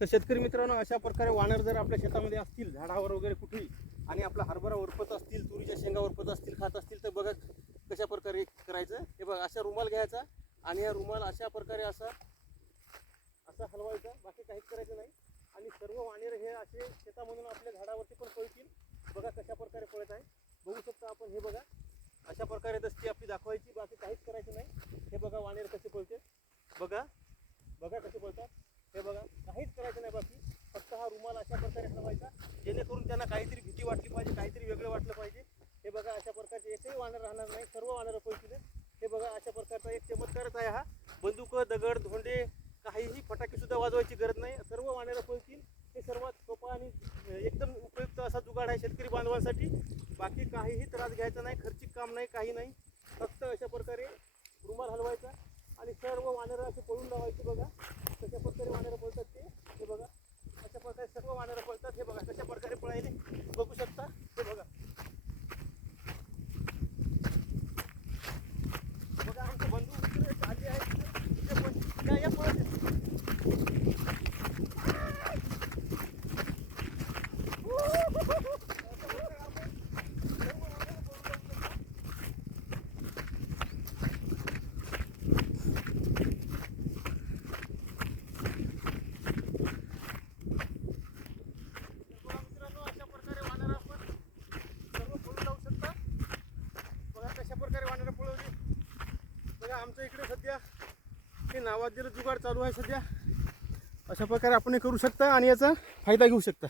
तर शेतकरी मित्रांनो, अशा प्रकारे वानर जर आपल्या शेतामध्ये असतील, झाडावर वगैरे कुठेही, आणि आपला हरभरा वरपत असतील, तुरीच्या शेंगा वरपत असतील, खात असतील, तर बघा कशा प्रकारे करायचं. हे बघा, अशा रुमाल घ्यायचा आणि हा रुमाल अशा प्रकारे असा हलवायचा, बाकी काहीच करायचं नाही. आणि सर्व वानर हे असे शेतामधून आपल्या झाडावरती पण पळतील. बघा कशा प्रकारे पळत आहे, बघू शकता आपण. हे बघा, अशा प्रकारे दस्ती आपली दाखवायची, बाकी काहीच करायचं नाही. हे बघा वानर कसे पळते, बघा बघा कसे पळतात. हे बघा, काहीच करायचं नाही बाकी, फक्त हा रुमाल अशा प्रकारे हलवायचा, जेणेकरून त्यांना काहीतरी भीती वाटली पाहिजे, काहीतरी वेगळं वाटलं पाहिजे. हे बघा, अशा प्रकारचे एकही वानर राहणार नाही, सर्व वानर पळतील. हे बघा, अशा प्रकारचा एक चमत्कारच आहे हा. बंदूक, दगड, धोंडे, काहीही फटाके सुद्धा वाजवायची गरज नाही, सर्व वानर पळतील. हे सर्वात सोपा आणि एकदम उपयुक्त असा जुगाड आहे शेतकरी बांधवांसाठी. बाकी काहीही त्रास घ्यायचा नाही, खर्चिक काम नाही, काही नाही. फक्त अशा प्रकारे रुमाल हलवायचा आणि सर्व वानर असे पळून लावायचे. बघा कशा प्रकारे वानर पळतात ते. हे बघा, अशा प्रकारे सर्व वानर पळतात. हे बघा कशा प्रकारे पळायले, बघू शकता. हे बघा बघा, आमचं बंधू मित्र आले आहेत, या पळत. आमच्या इकडे सध्या हे नावाजलेलं जुगाड चालू आहे सध्या. अशा प्रकारे आपण हे करू शकता आणि याचा फायदा घेऊ शकता.